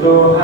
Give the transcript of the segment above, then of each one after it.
주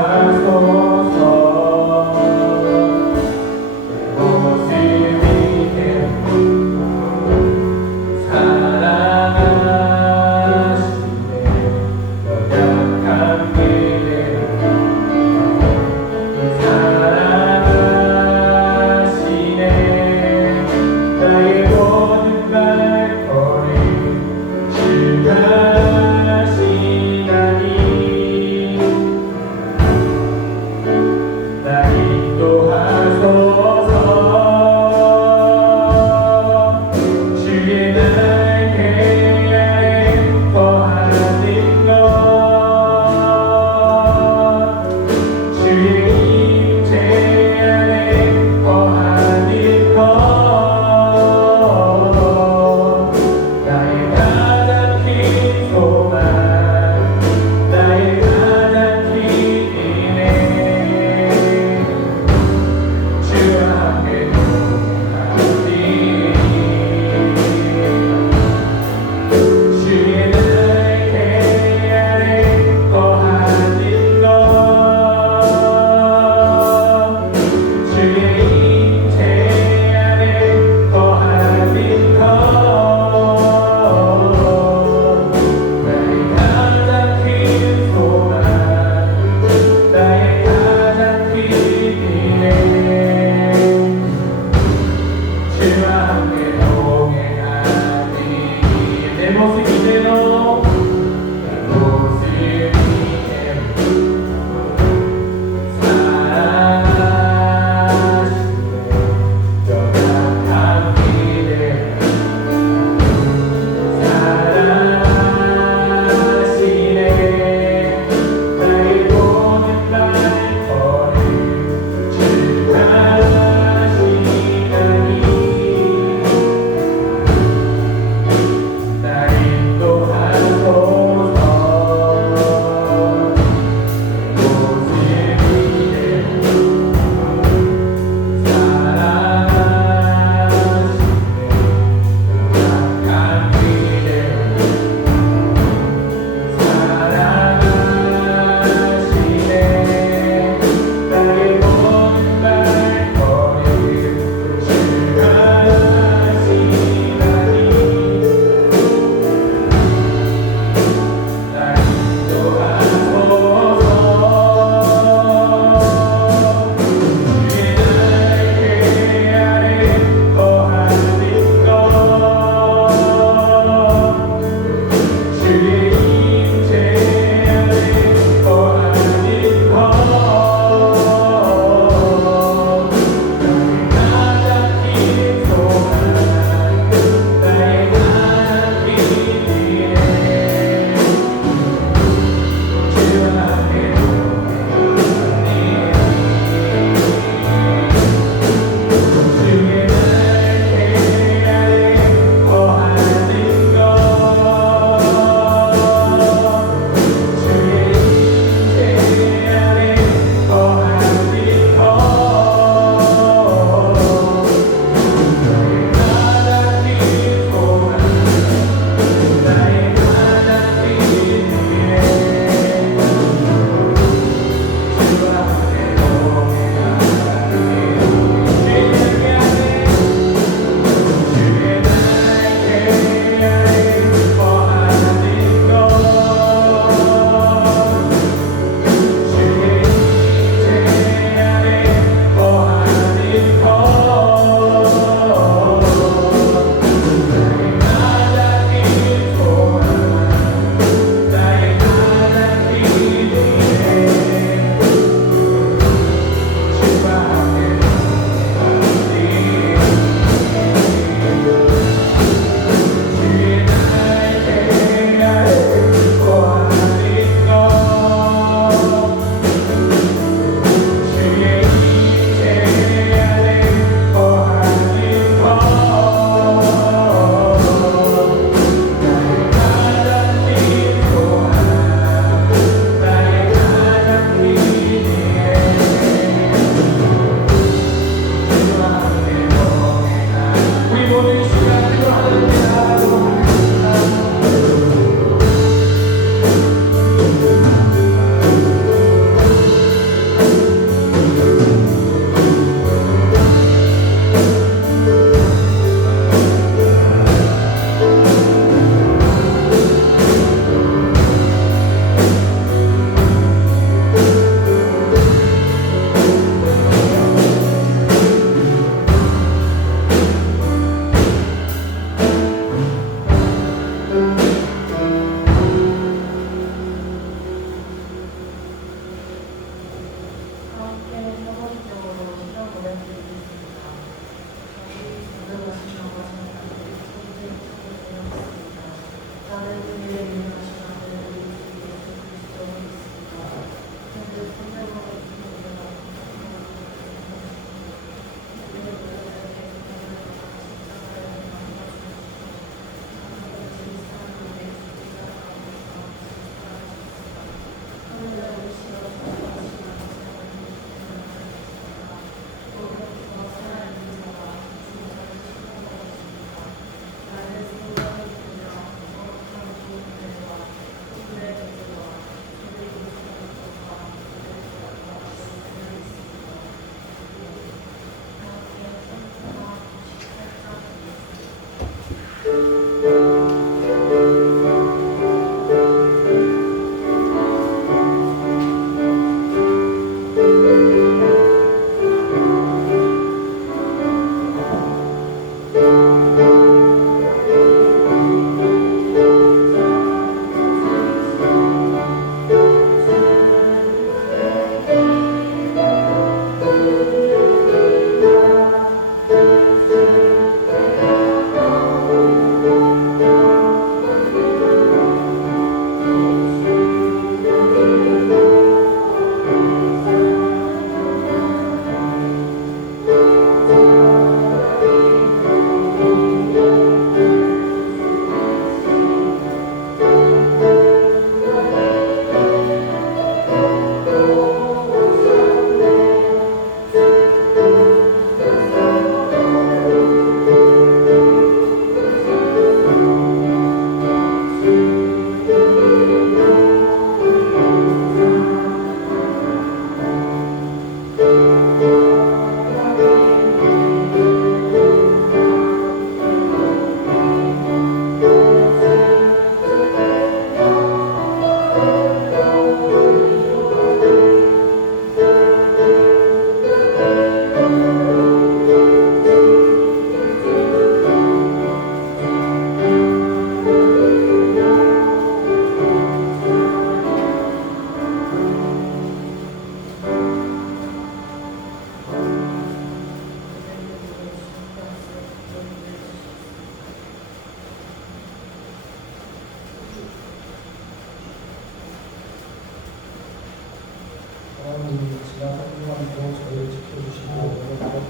하나님이 지난 한 주간도 저희를 지켜주시고 오늘도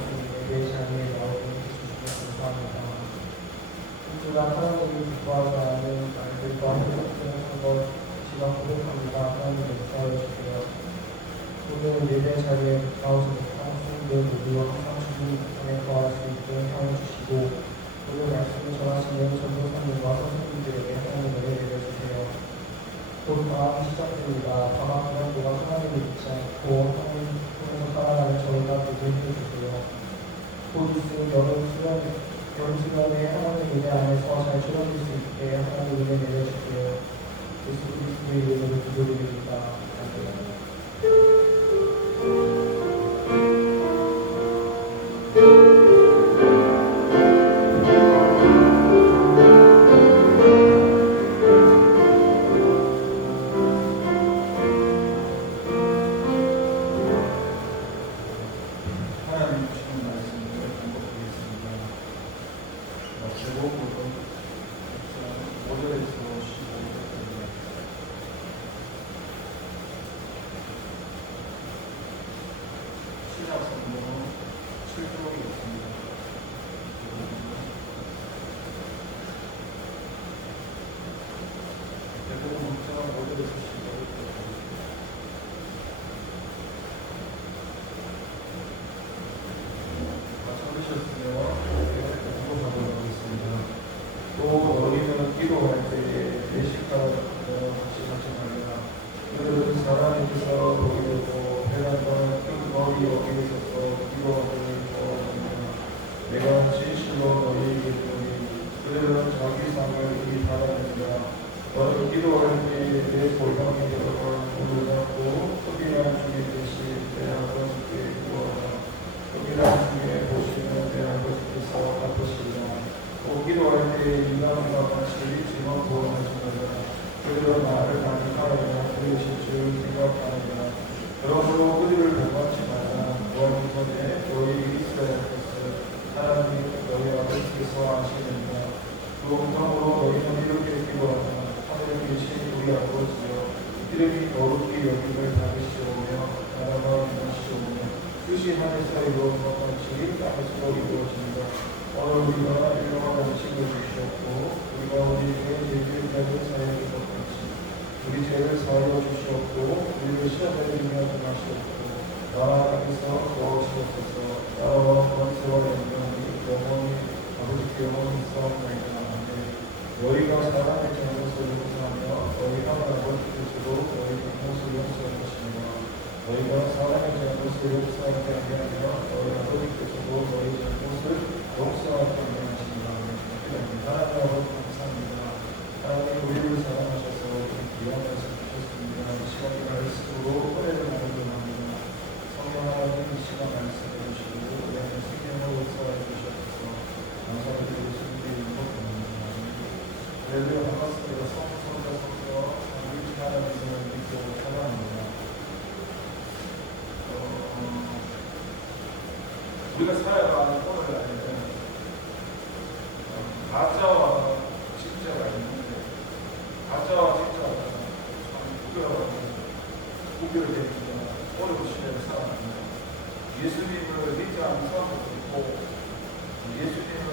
예배 자리에 나오게 해주시며 감사합니다. 한 주간 하나님이 기뻐하지 않는 말들과 해석되는 것 지가 고백합니다. 하나님 역사해 주세요. 오늘 예배 자리에 나오지 못한 성도들 모두 항상 주님 안에 거할 수 있게 하여 주시고 오늘 말씀을 전하시는 전도사님과 선생님들에게 하나님 은혜를 내려주세요. 곧 방학이 시작됩니다. 방학 기간 동안 하나님을 잊지 않고 하나님 통해서 살아가는 저희가 되게 해주세요. 곧 있을 여름 수련회 하나님 은혜 안에서 잘 치러질 수 있게 하나님 은혜 내려주세요. 예수 그리스도의 이름으로 기도드립니다. 아멘. 내가 진실로 너희에게 보니 그들은 자기 상을 이미 받았느니라. 너는 기도할 때에 내 골방에 들어가 문을 닫고 흑이란 중에 계신 내 아버지께 구하라. 흑이란 중에 보시는 내 아버지께서 갚으시리라. 또 기도할 때에 인간과 같이 지만 구원하시느라. 그들은 나를 간직하여 부르실 줄 생각하느니라. 그러므로 그들을 본받지 마라. 구하기 전에 너희에게 있어야 할 것을 하나님 너희 아버지께서 아시느니라. 그 음성으로 너희는 이렇게 기도하라. 하늘에 계신 우리 아버지여, 이름이 거룩히 여김을 받으시오며 나라가 임하시오며 뜻이 하늘에서 이루어진 것 같이 땅에서도 이루어집니다. 오늘 우리가 일용할 음식을 주시옵고 우리가 우리에게 죄를 사하여 줄 것 같이 우리 죄를 사하여 주시옵고 우리를 시험에 들게 하지 마시옵고 나라에서 도와주시옵소서. 나라와 권세와 영광이 영원히 아버지께 영원히 있사옵나이다. 아멘. 너희가 사람의 잘못을 용서하며 너희 하나님 아버지께서도 너희 잘못을 용서할 것이며 너희가 사람의 잘못을 용서하게 하며 너희 아버지께서도 너희 잘못을 용서하게 하시니라. 하나님 아버지 감사합니다. 하나님 우리를 사랑하셔서 귀한 말씀 주셨습니다. 이 시간에 말씀으로 은혜를 나누옵나이다. 성령 하나님 이 시간 말씀해 주시고 우리 안에 생명으로 역사해 주셔서 감사드리고 주님의 이름으로 기도합니다. 할렐루야. 반갑습니다. 성서 우리 하나님을 믿고 사랑합니다. 우리가 살아가는 오늘 안에는 가짜와 진짜가 있는데 가짜와 진짜가 참 구별되기가 어려운 시대를 살아갑니다. 예수님을 믿지 않는 사람도 있고 예수님을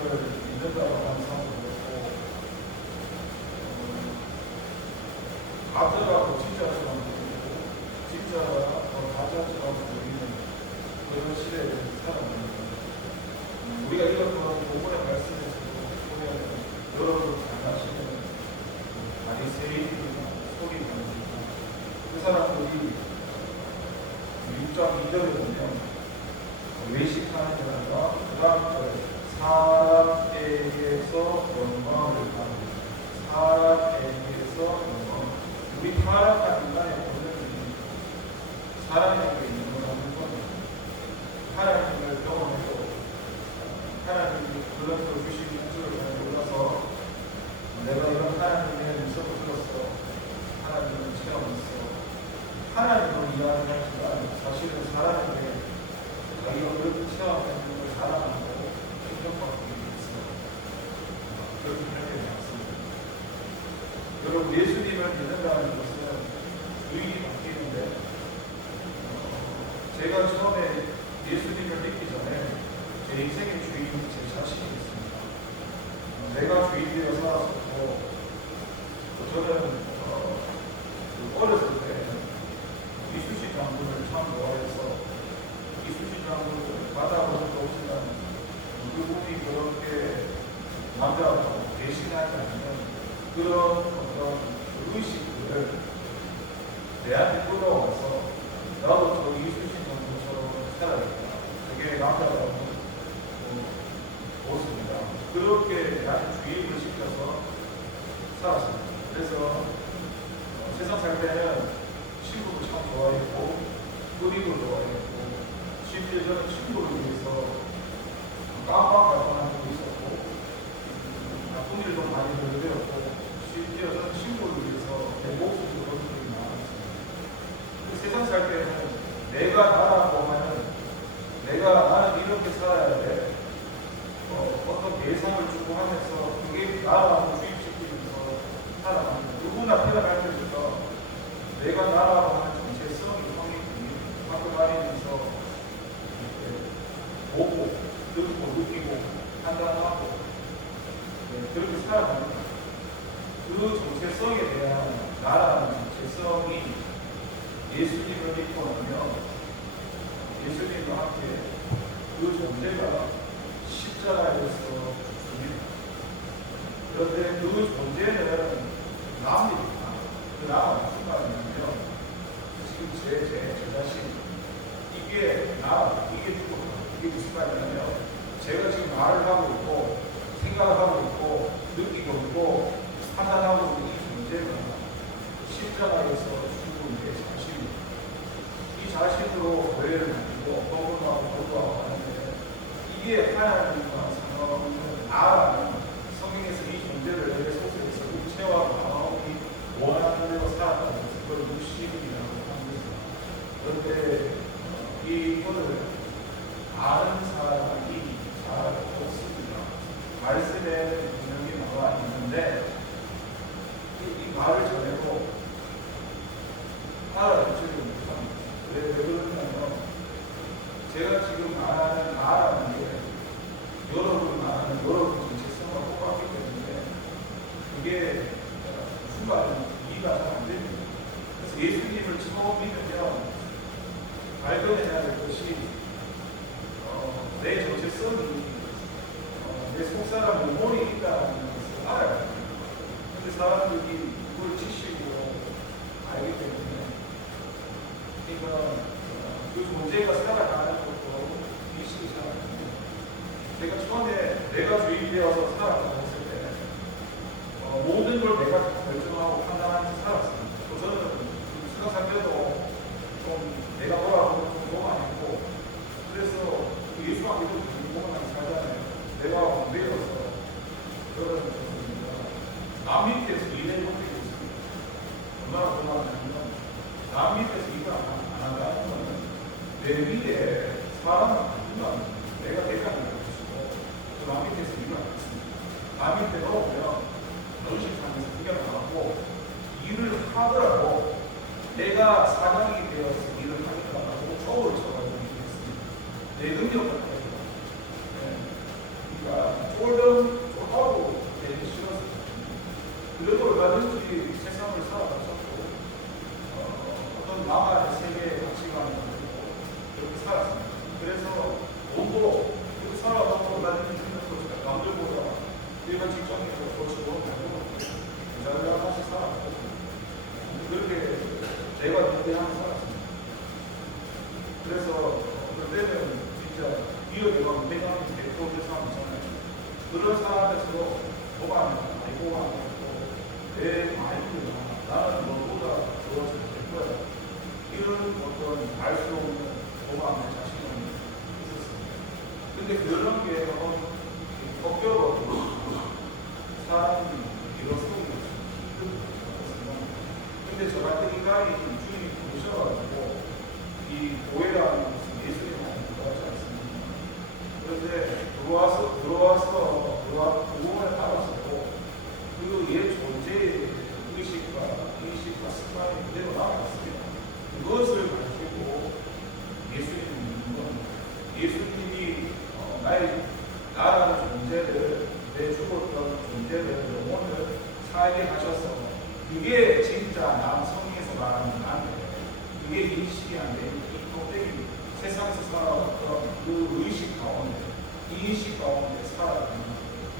믿는다고 하는 사람도 있고 가짜라고 진짜처럼 보이고 진짜가 가짜처럼 보이는 그런 시대를 살아갑니다. 우리가 이것도 오늘의 말씀에서도 보면 여러분 잘 아시는 바리새인이나 서기관이고 그 사람들이 6장 2절에 보면 외식하는 자가 그 다음 사람에게서 영광을 받는 사람에게서 영광. 우리 타락한 인간의 본능이 사람에게 있는 건 없는 겁니다. 하나님을 경험해도 하나님이 그런 걸 주신 목소리를 잘 몰라서 내가 이런 하나님의 음성을 들었어. 하나님을 체험했어. 하나님을 이야기하지만 사실은 사람에게 자기가 그렇게 체험하는 걸 자랑하고 인정받고 있어요. 그렇게 할 때가 많습니다. 여러분 예수님을 믿는다는 것은 의이 바뀌는데 제가 처음에 예수님을 믿기 전에 제 인생의 주인은 제 자신이었습니다. 내가 주인 되어 살았었고, 저는 어렸을 때 이수시 장군을 참 좋아해서 이수시 장군을 만나보는 것보다는 그분이 그렇게 남자하고 대신하지 않는 그런 어떤 의식을 내한테 끌어와서 나도 저 이수시 장군처럼 살아야겠다. 그게 남자라고 모습입니다. 그렇게 나한테 주입을 시켜서 살았습니다. 그래서 세상 살 때는 친구도 참 좋아했고, 뿌리도 좋아했고, 심지어 저는 친구를 위해서 깜빡깜빡한 적도 있었고, 나쁜 일도 많이 배웠고, 심지어 저는 친구를 위해서 내 목숨도 건 적이 많았습니다. 세상 살 때는 내가 나라고 하는, 나는 이렇게 살아야 돼. 어떤 예상을 추구하면서 그게 나라고 주입시키면서 살아갑니다. 누구나 태어날 때부터 내가 나라고 하는 정체성이 학교 다니면서 보고, 듣고, 느끼고, 판단하고 그렇게 살아갑니다. 그 정체성에 대한 나라는 정체성이 예수님을 믿고 나면 예수님과 함께 그 존재가 십자가에서 죽습니다. 그런데 그 존재는 남입니다. 그 나가 무슨 말이냐면 지금 제 자신 이게 나, 이게 죽어. 이게 무슨 말이냐면 제가 지금 말을 하고 있고 생각을 하고 있고 느끼고 있고 판단하고 있는 이 존재는 십자가에서 죽은 내 자신입니다. 이 자신으로 교회를 다니고 헌금하고 기도하고 하는데 이게 하나님과 상관없는 나라는 성경에서 이 존재를 내 속에서 육체와 마음이 원하는 대로 살아가는 것을 그걸 무식이라고 합니다. 그런데 이거를 아는 사람이 잘 없습니다. 말씀에 분명히 나와 있는데 이 말을 전해도 알아듣지를 못합니다. 왜 그러냐면 제가 지금 말하는 나라는 게 여러분 말하는 여러분 정체성과 똑같기 때문에 그게 무슨 말인지 이해가 잘 안 됩니다. 그래서 예수님을 처음 믿으면 발견해야 될 것이 내 정체성이 내 속사람 영혼이 있다는 것을 알아야 합니다. 근데 사람들이 그걸 지식으로 알기 때문에 그러니까 그 존재가 살아가는 것도 인식이 잘 안 됩니다. 제가 처음에 내가 주인되어서 살아가고 있을 때 모든 걸 내가 결정하고 판단하면서 살았습니다. 저는 수강 상태도 좀 내가 뭐라고 좀 너무 아니고 그래서 예수와 믿고 공부만 살잖아요. 내가 왕되어서 그런 남 밑에서 일을 본 적이 있습니다. 얼마나 고마웠냐면 남 밑에서 일을 안 한다는 것은 내 위에 사람을 만든다는 거예요. 내가 대장을 해주시고 남 밑에서 일을 안 했습니다. 남 밑에 넣으면 음식하면서 구경 안 하고 일을 하더라도 내가 사장이 되어서 일을 하니까 쪼를 쳐가지고 일했습니다. 내 능력 같아요. 그러니까 쫄하고 되기 싫었어요. 그래도 얼마든지 세상을 살아가셨고 어떤 나만의 세계의 가치관을 가지고 그렇게 살았습니다. 그래서 몸도 그렇게 살아가고 얼마든지 남들보다 일반 직장에서 좋지도 못하고 자기가 다시 살았고 그렇게 내가 기대하며 살았습니다. 그래서 그때는 진짜 위협에 막 매장이 대표된 사람 있잖아요. 그런 사람들처럼 뭐가 아니고 내 마인드가 나는 너보다 좋아질 거야. 이런 어떤 알 수 없는 고마움의 자신감이 있었습니다. 근데 그런 게 벗겨버리고 사람이 일어서기 힘들거든요. 근데 저 같은 인간이 주님이 보셔가지고 이 오해라는 것은 예수님하고 들어가지 않습니다. 그런데 들어와서 구원을 받았었고 그 옛 존재의 의식과 습관이 그대로 남아있습니다. 그것을 가지고 예수님 나라는 존재를, 내 죽었던 존재를 영혼을 살게 하셔서 그게 진짜 남 성에서 말하는 나인데 그게 인식이 안 되는 이 껍데기 세상에서 살아왔던 그 의식 가운데 인식 가운데 살아가는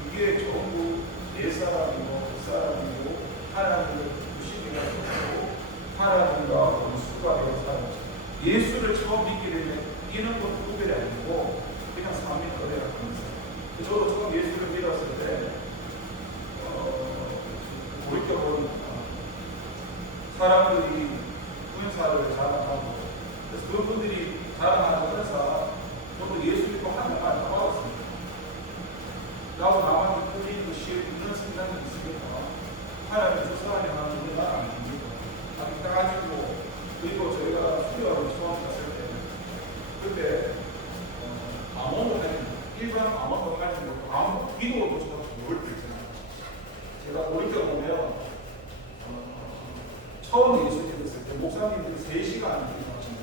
그게 전부 옛사람이고 옛사람이고 하나님을 부시기가 되고 하나님과 수가 되어 살았죠. 예수를 처음 믿게 되면 이런 것 구별이 아니고 그냥 삶이 거래가 합니다. 저도 처음 예수를 믿었을 때 돌이켜보니까 사람들이 훈사를 자랑하고 그래서 그분들이 자랑하는 훈사 저도 예수 믿고 한 명만 나와봤습니다. 나도 나만 끌리는 것이 이런 생각이 있으니까 하나님 저 사람이 하는 일은 안 됩니다. 따가지고 그리고 저희가 수료하고 처음 갔을 때 그때 암호를 하는 일반 암호를 하는 것도 암호 기도도 저도 모를 때 있잖아요. 제가 돌이켜보면 처음 예수 믿었을 때 목사님들이 3시간 기도하신다.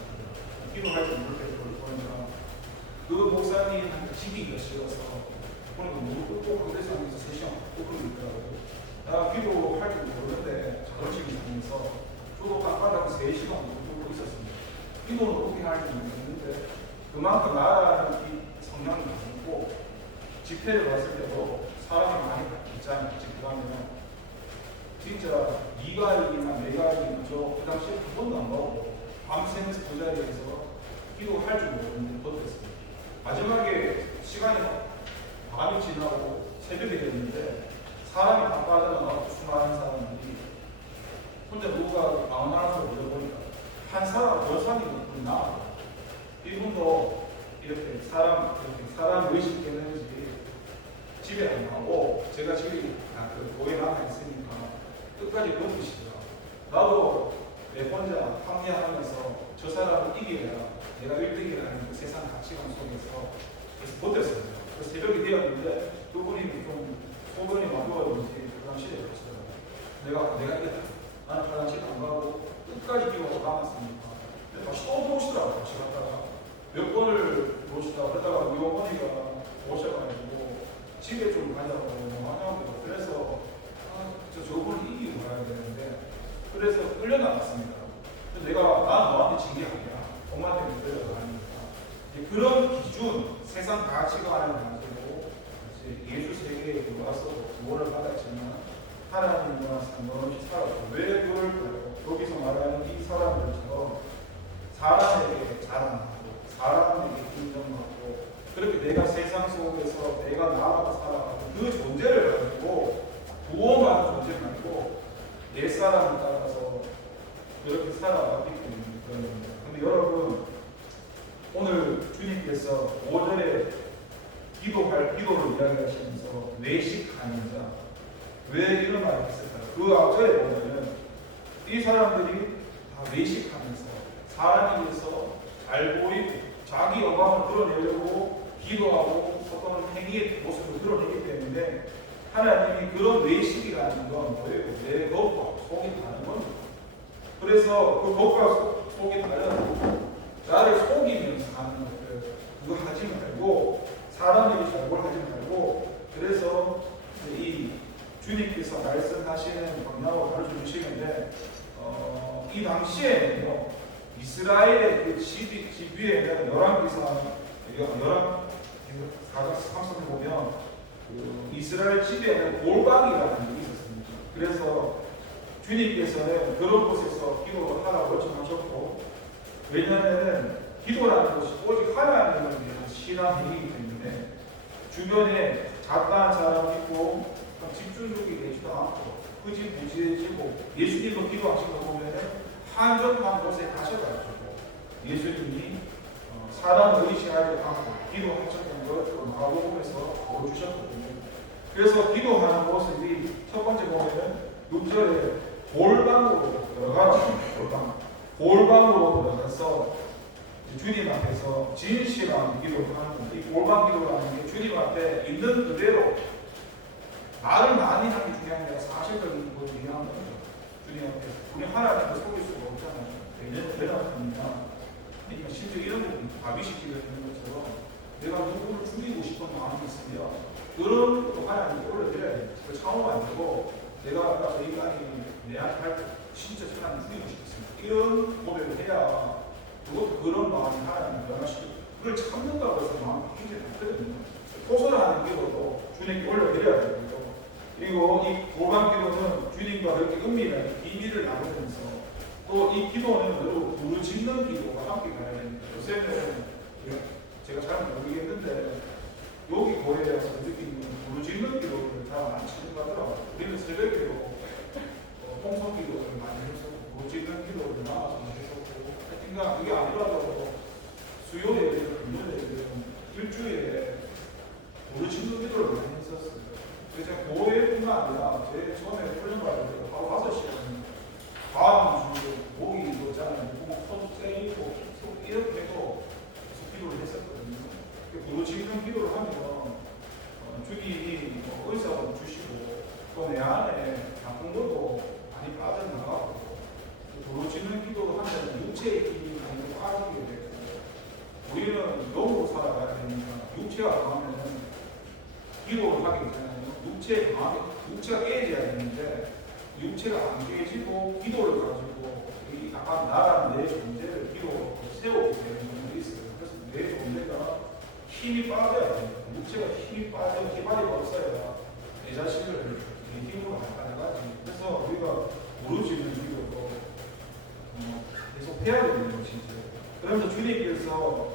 기도할 줄 모를 때 보니까 그 목사님 집이 싫어서 보니까 무릎 꿇고 그래서 3시간 꿇고 있더라고요. 나 기도할 줄 모르는데 자존심이 상해서 저도 땅바닥에 3시간 꿇고 있었습니다. 기도는 어떻게 할지 모르겠는데 그만큼 나라는 이 성향이 많고 집회를 봤을 때도 사람이 많이 있잖아요. 집회 가면 진짜 네가 이기나 내가 이기나 저 그 당시에 한 번도 안 가고 밤새면서 그 자리에서 기도할 줄 모르는데 버텼습니다. 마지막에 시간이 밤이 지나고 새벽이 됐는데 사람이 다 빠져나가고 수많은 사람들이 혼자 누가 방언하면서 물어보니까 한 사람 몇 사람이 나와. 이분도 이렇게 사람 의식했는지 집에 안 나오고 제가 집에 그 교회 나가 있으니까 끝까지 버티시더라. 나도 내 혼자 항의하면서 저 사람을 이겨야 내가 1등이라는 그 세상 가치관 속에서 그래서 버텼습니다. 그래서 새벽이 되었는데 그분이 좀 소변이 마려웠는지 그 당시에 그러시더라고요. 내가 이겼다. 나는 화장실 안 가고 끝까지 뛰어서 남았으니까. 근데 다시 또 보시더라고요. 다시 갔다가 몇 번을 보시다가 그러다가 우리 어머니가 오셔가지고 집에 좀 가자고 하냐고 그래서 저분을 이기고 가야 되는데 그래서 끌려나갔습니다. 내가 난 너한테 진 게 아니야. 엄마 때문에 끌려나가니까 그런 기준 세상 가치관을 가지고 예수 세계에 와서 구원을 받았지만 하나님과 상관없이 살았고 왜 그럴까요? 여기서 말하는 이 사람들처럼 사람에게 자랑하고 사람에게 인정받고 그렇게 내가 세상 속에서 내가 나아가 살아가고 그 존재를 가지고 구원받은 존재 말고 옛사람을 따라서 그렇게 살아왔기 때문에 그런 겁니다. 근데 여러분 오늘 주님께서 5절에 기도를 이야기하시면서 외식하는 자 왜 이런 말을 했을까요? 그 앞절에 보면은 이 사람들이 다 외식하면서 사람에 대해서 잘 보이고 자기 영광을 드러내려고 기도하고 어떤 행위의 모습을 드러내기 때문에 하나님이 그런 외식이라는 건 뭐예요? 내 것과 속이 다른 겁니다. 그래서 그 것과 속이 다른 나를 속이면서 하는 것들 그거 하지 말고 사람에게 잘못 하지 말고 그래서 이 주님께서 말씀하시는 방향으로 가르쳐 주시는데 이 당시에는요 이스라엘의 그 지위에는 11기사 4장 보면 그 이스라엘 지배에는 골방이라는 게 있었습니다. 그래서 주님께서는 그런 곳에서 기도를 하라고 요청하셨고 왜냐하면 기도라는 것이 오직 하나님을 위한 신앙이기 때문에 주변에 잡다한 사람이 있고 집중력이 되지도 않고 흐지부지해지고 예수님도 기도하신 거 보면 한적한 곳에 가셔가지고 예수님이 사람을 의식하지 않고 기도하셨던 것을 마가복음에서 보여주셨거든요. 그래서 기도하는 모습이 첫 번째 보면은 6절에 골방으로 들어가라. 골방으로 들어가서 주님 앞에서 진실한 기도를 하는 건데 이 골방 기도라는 게 주님 앞에 있는 그대로 말을 많이 하는 게 중요한 게 아니라 사실적인 것을 얘기하는 거죠. 주님 앞에 우리 하나님을 속일 수가 없잖아요. 왜냐하면 그러니까 심지어 이런 부분 다윗이 기도했는 것처럼 내가 누구를 죽이고 싶은 마음이 있으면 그런 것도 하나님께 올려드려야 돼요. 그 차원이 아니고 내가 아까 저 인간이 내한테 할 때 진짜 하나님 죽이고 싶었습니다. 이런 고백을 해야 그것도 그런 마음이 하나님을 변화시키고 그걸 참는다고 해서 마음이 굉장히 바뀌거든요. 호소하는 기도도 주님께 올려드려야 됩니다. 그리고 이 고간 기도는 주님과 이렇게 은밀한 비밀을 나누면서 또 이 기도는 부르짖는 기도가 함께 가야 됩니다. 요새는 제가 잘 모르겠는데 여기 교회에 와서 느끼는 부르짖는 기도를 잘 안 치는 것 같더라고요. 우리는 새벽에도 통성 기도를 많이 했었고 부르짖는 기도를 나눠서 많이 했었고 그러니까 그게 아니라도 수요일에 금요일에 일주일에 부르짖는 기도를 많이 했었어요. 그래서 교회뿐만 아니라 제 처음에 훈련 받을 때 하루 5시간 다음 주에 목이 있잖아요. 목 터도 째이고 이렇게 해도 기도를 했었거든요. 부르짖는 기도를 하면 주님이 의사를 주시고 또 내 안에 나쁜 것도 많이 빠져나가고 부르짖는 기도를 하면 육체의 힘이 많이 빠지게 되고 우리는 영으로 살아가야 되니까 육체가 강하면 기도를 하게 되잖아요. 육체가 깨져야 되는데 육체가 안 깨지고 기도를 가지고 이 약간 나라는 내 존재를 기도로 세우게 되는 경우도 있어요. 그래서 내 존재가 힘이 빠져야 돼요. 육체가 힘이 빠져 기반이 없어야 내 자신을 힘으로 나가지. 그래서 우리가 부르짖는 기도도 계속 해야 되는 것이죠. 그러면서 주님께서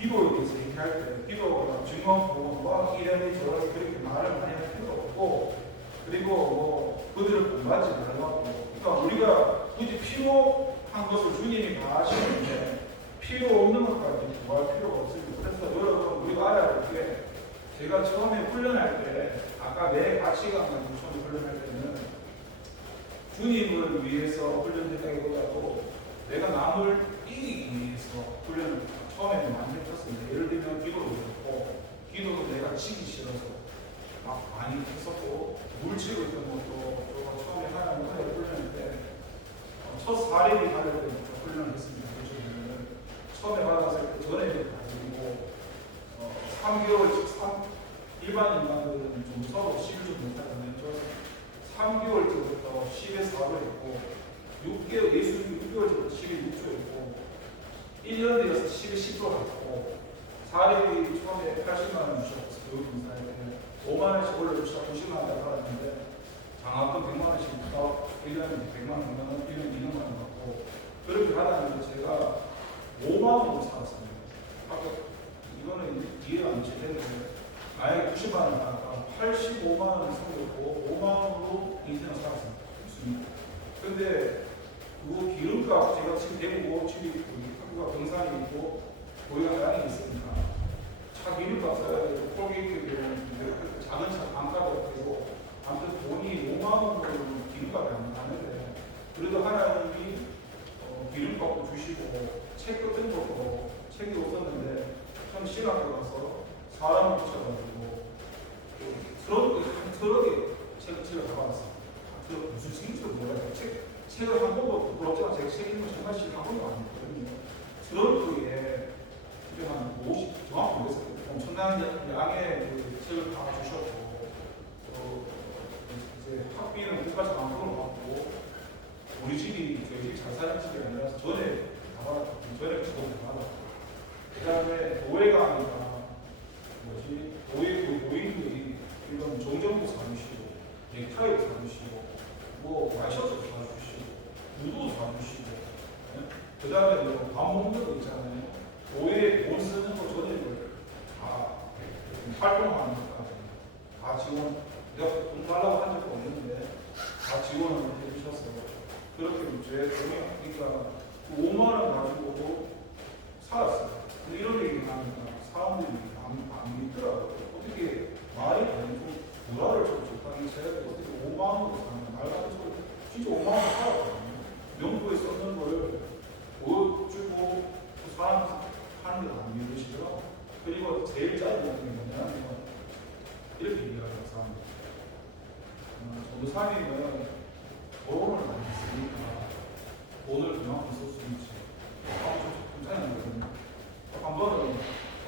기도에 대해서 얘기할 때 기도가 증언 보고와 이런이 저런이 그렇게 말을 많이 할 필요 없고 그리고 뭐 그들을 공부하지 말라고 그러니까 우리가 굳이 필요한 것을 주님이 다 하시는데 필요 없는 것까지 구할 필요가 없습니다. 그래서 여러분 우리가 알아야 될 게 제가 처음에 훈련할 때 아까 내 가치관을 처음 훈련할 때는 주님을 위해서 훈련했다기보다도 내가 남을 이기기 위해서 훈련을 처음에는 많이 했었습니다. 예를 들면 기도를 했고 기도도 내가 지기 싫어서 막 많이 했었고 물질을 했던 것도 처음에 하나님 은혜를 훈련할 때 첫 사례비 받을 때부터 훈련을 했습니다. 처음에 받았을 때 전에도 가지고 3개월 일반 인간들은 좀 서로 10을 좀 못하잖아요. 저 3개월 때부터 10에 4를 했고 6개월 예수 6개월 때부터 10에 6조 했고 1년 되어서 10에 10조 했고 사례비 처음에 80만 원 주셨어요. 교육봉사에 5만 원씩 올려주시다 90만 원 받았는데 장학금 100만 원씩 부터 1년에 100만 원, 1년에 200만 원 받고 그렇게 받았는데 제가 5만 원으로 살았습니다. 아까 이거는 이해가 안 되는데 만약에 90만 원 받았다 85만 원을 쓰고 5만 원으로 인생을 살았습니다. 근데 그 기름값 제가 지금 대구고 집이 학교가 경산이 있고 거기가 다양히 있으니까 차 기름값 써야 되고 콜게이트 작은 차 반값도 되고 아무튼 돈이 5만 원으로 기름값이 안 나는데 그래도 하나님이 기름값도 주시고 책 같은 것도 책이 없었는데 참 신학교 가서 사람을 붙여가지고 트럭에 책을 가져왔어요. 무슨 책인지 몰라요. 책을 한 번도 부럽지만 제가 책 읽는 거 정말 한 번도 안 했거든요. 트럭에 집에 한 50, 정확히 모르겠어요. 엄청난 양의 그 책을 다 주셨고 이제 학비는 국가에서 만큼을 받고 우리 집이 저희 집이 잘 사는 집이 아니라서 전에 다 받았고 전에 직원들 다 받았고 그 다음에 교회가 아니라 교인들이 이런 정정도 사주시고 넥타이도 사주시고 뭐 와이셔츠도 사주시고 구두도 사주시고 그 다음에 밥 먹는 거 있잖아요. 교회에 돈 쓰는 거 전에를 다 활동하는 것까지 다 지원 내가 돈 달라고 한 적도 없는데 다 지원을 해주셨어요. 그렇게 제 돈이 그러니까 5만 원 가지고도 살았어요. 근데 이런 얘기를 하니까 사람들이 안 믿더라고요. 어떻게 말이 되는 불화를 좀 적당히 제가 어떻게 5만 원으로 사는 말 같은 소리 진짜 5만 원 살았거든요. 명부에 썼는 걸 보여주고 사람 하는 걸 안 믿으시더라고요. 그리고 제일 짜증나는 게 뭐냐면 이렇게 얘기하는 사람들 전도사님은 결혼을 많이 했으니까 돈을 그만큼 쓸 수 있지. 좀 짜증나거든요. 한 번은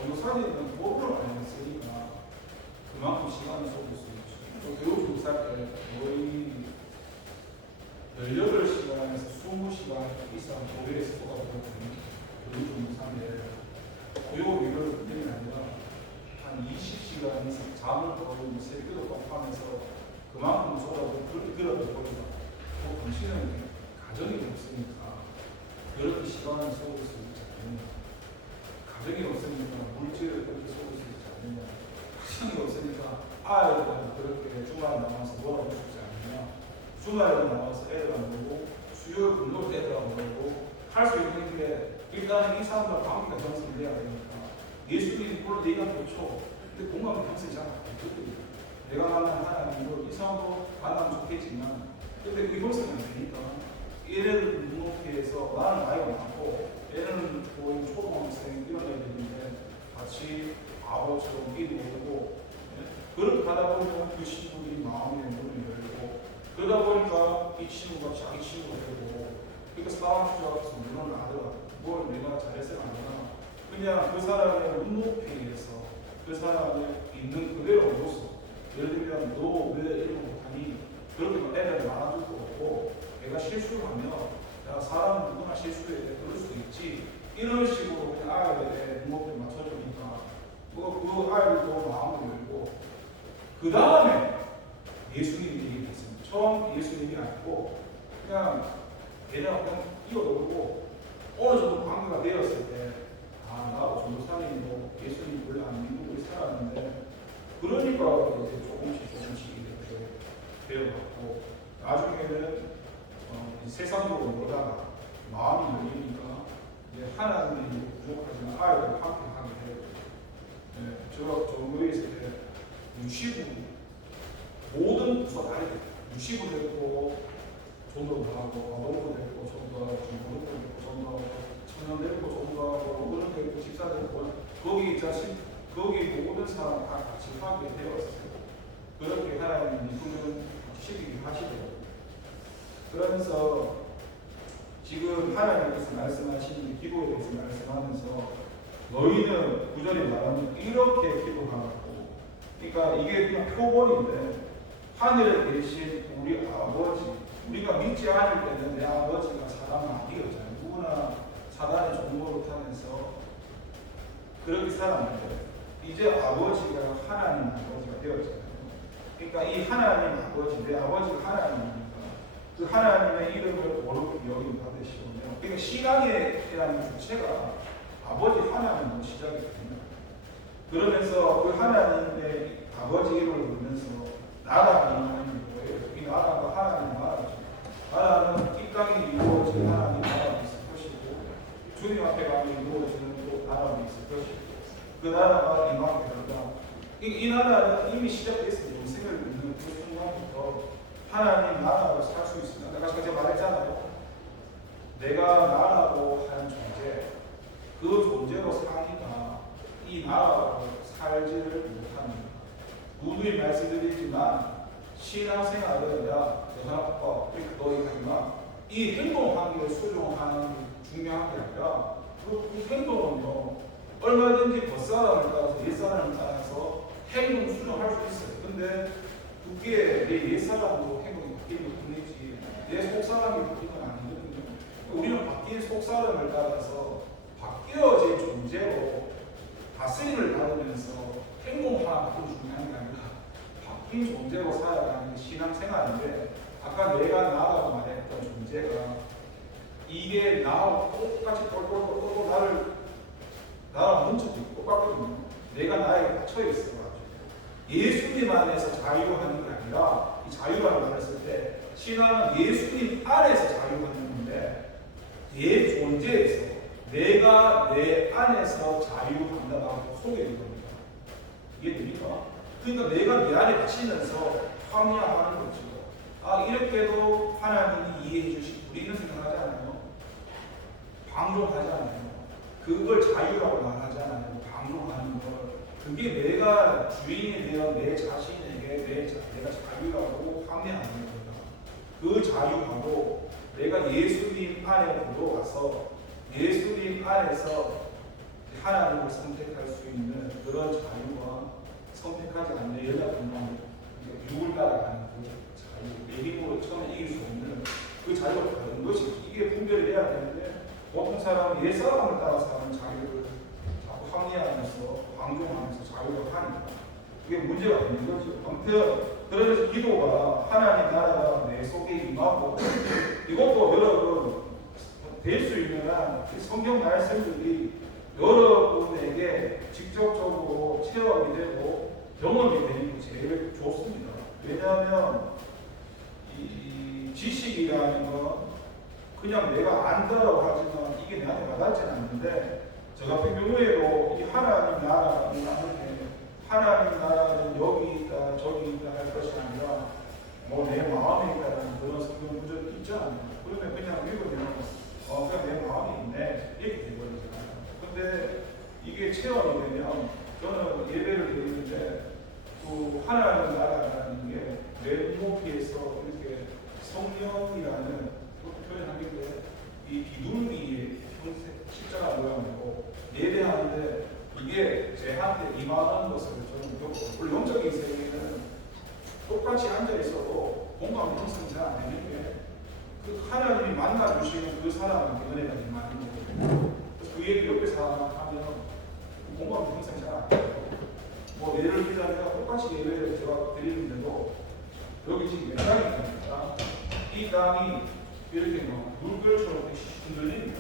전도사님은 법을 안 했으니까 그만큼 시간을 쏟을 수 있죠. 교육 교사 때 거의 18시간에서 20시간 이상 교회에서 쏟아부었거든요. 교육 전도사인데 교육 일을 끝내는 게 아니라 한 20시간 이상 잠을 거의 새벽도 깜빡하면서 그만큼 쏟아부어 그렇게 들어버리니까 당신은 가정이 없으니까 그렇게 시간을 쏟을 수 있지 않느냐. 가정이 없으니까 물질을 그렇게 쏟을 수 있지 않느냐. 학생이 없으니까 아이들은 그렇게 주말에 나와서 놀아주고 싶지 않느냐. 주말에 나와서 애들 안 보고 수요일 금요일 애들 안 보고 할 수 있는 게 일단 이 사람과 관계가 형성돼야 되니까 예수님이 물론 내가 좋죠. 근데 공감이 형성이 잘 안 되거든요. 내가 만난 하나님을 이 사람도 만나면 좋겠지만 근데 그 형성이 안 되니까 얘를 눈높이에서 나는 나이가 많고 얘는 거의 초등학생 이런 애들인데 같이 아버지처럼 기도하고 그렇게 하다 보면 그 친구들이 마음의 문을 열고 그러다 보니까 이 친구가 자기 친구가 되고 그러니까 사람 주자서 물론 하더라도 뭘 내가 잘해서는 아니라 그냥 그 사람의 눈높이에서 그 사람의 있는 그대로로서 예를 들면 너 왜 이런 거 못하니 그렇게 애들 말아줄 거 없고 내가 실수를 하면 야 사람은 누구나 실수해 그럴 수도 있지 이런 식으로 그냥 아이들의 눈높이를 맞춰주니까 그 아이들도 마음을 열고 그 다음에 예수님이 얘기했습니다. 처음 예수님이 아니고 그냥 걔네가 그냥 뛰어놀고 어느 정도 관계가 되었을 때 나도 전도사님이고 예수님 별로 안 믿고 살았는데 그러니까 이제 조금씩 이렇게 배워갔고 나중에는 세상적으로 놀다가 마음이 열리니까 이제 하나님이 부족하지만 아이들 함께 하게 돼요. 제가 전교에 있을 때 유치부 모든 부서가 아이들 유치부 됐고 전도도 하고 아동도 됐고 전도도 하고 중고등도 됐고 전도하고 청년 됐고 전도하고 어른 됐고 집사 됐고 거기 자신 거기 모든 사람 다 같이 하게 되었어요. 그렇게 하나님이 이끄는 시기를 하시더라고요. 그러면서 지금 하나님께서 말씀하신 기도에 대해서 말씀하면서 너희는 구절에 말하면 이렇게 기도하라고. 그러니까 이게 그냥 표본인데 하늘에 계신 우리 아버지 우리가 믿지 않을 때는 내 아버지가 사람을 아니었잖아요. 누구나 사단의 종로를 타면서 그렇게 살았는데 이제 아버지가 하나님 아버지가 되었잖아요. 그러니까 이 하나님 아버지 내 아버지가 하나님이니까 그 하나님의 이름을 거룩히 여김 받으시오며 그러니까 신앙이라는 주체가 아버지 하나님으로 시작이 됩니다. 그러면서 그 하나님의 아버지 이름을 부르면서 나라는 거예요. 이 나라가 하나님 나라죠. 나라는 이 땅에 이루어진 하나님 나라가 있을 것이고 주님 앞에 가면 이루어지는 또 나라가 있을 것이고 그 나라가 임하게 된다. 이 나라는 이미 시작됐습니다. 영생을 믿는 그 순간부터 하나님 나라로 살 수 있습니다. 아까 제가 말했잖아요. 내가 나라고 하는 존재, 그 존재로 사니까 이 나라로 살지를 못합니다. 누누이 말씀드리지만 신앙생활은 여사나법 너희 하지만 이 행동하는 게 수종하는 게 중요한 게 아니라 그 행동은요 얼마든지 겉사람을 따라서 옛사람을 따라서 행동 수정할 수 있어요. 근데 그게 내 옛사람으로 행동이 바뀌는 것 뿐이지 내 속사람이 바뀌는 건 아니거든요. 우리는 바뀐 속사람을 따라서 바뀌어진 존재로 다스림을 받으면서 행동 하나 바꾸는 중요한 게 아니라 바뀐 존재로 살아가는 게 신앙생활인데 아까 내가 나라고 말했던 존재가 이게 나하고 똑같이 똘똘똘 떠도 나랑 뭉쳐지고 똑같거든요. 내가 나에게 갇혀있어가지고 예수님 안에서 자유하는 게 아니라 이 자유라고 말했을 때 신앙은 예수님 안에서 자유하는 건데 내 존재에서 내가 내 안에서 자유한다고 소개된 겁니다. 이해됩니까? 그러니까 내가 내 안에 갇히면서 합리화하는 거죠. 이렇게도 하나님이 이해해 주시고 우리는 생각하지 않아요. 방종하지 않아요. 그걸 자유라고 말하지 않아요. 방종하는 걸. 그게 내가 주인이 되어 내 자신에게 내가 자유라고 합리화하는 겁니다. 그 자유하고 내가 예수님 안에 들어와서 예수님 안에서 하나님을 선택할 수 있는 그런 자유와 선택하지 않는 여자분만 육을 따라가는 그 자유, 내 힘으로 처음에 이길 수 없는 그 자유가 다른 것이 이게 분별이 돼야 되는데 보통 사람은 옛사람을 따라 사는 자유를 자꾸 항의하면서 방종하면서 자유를 하니까 그게 문제가 되는 거죠. 아무튼 그러면서 기도가 하나님 나라가 내 속에 임하고 이것도 여러분 될 수 있는 한 성경 말씀들이 여러분에게 직접적으로 체험이 되고 경험이 되는 게 제일 좋습니다. 왜냐하면 이 지식이라는 건 그냥 내가 안다라고 하지만 이게 나한테 와닿지 않는데 저 같은 경우에도 이 하나님 나라는 하나님 나라는 여기 있다 저기 있다 할 것이 아니라 뭐 내 마음에 있다는 그런 성경 구절이 있잖아요. 그러면 그냥 읽으면 그냥 내 마음이 있네 이렇게 되버리잖아요. 근데 이게 체험이 되면 저는 예배를 드리는데 그 하나님 나라라는 게 내 높이에서 이렇게 성령이라는 표현하는데 이 비둘기의 십자가 모양이고 예배하는데 이게 제한테 임하는 것을 저는 겪고 물론 영적인 세계는 똑같이 앉아 있어도 공감 형성이 잘 안 되는 게 그 하나님이 만나 주시는 그 사람한테 은혜가 임하는 거고 그래서 그 얘기 옆에서 하면 공감 형성이 잘 안 돼요. 뭐 예를 들자면 똑같이 예배를 제가 드리는데도 여기 지금 몇 땅이 있습니까? 이 땅이 이렇게 막 물결처럼 흔들리면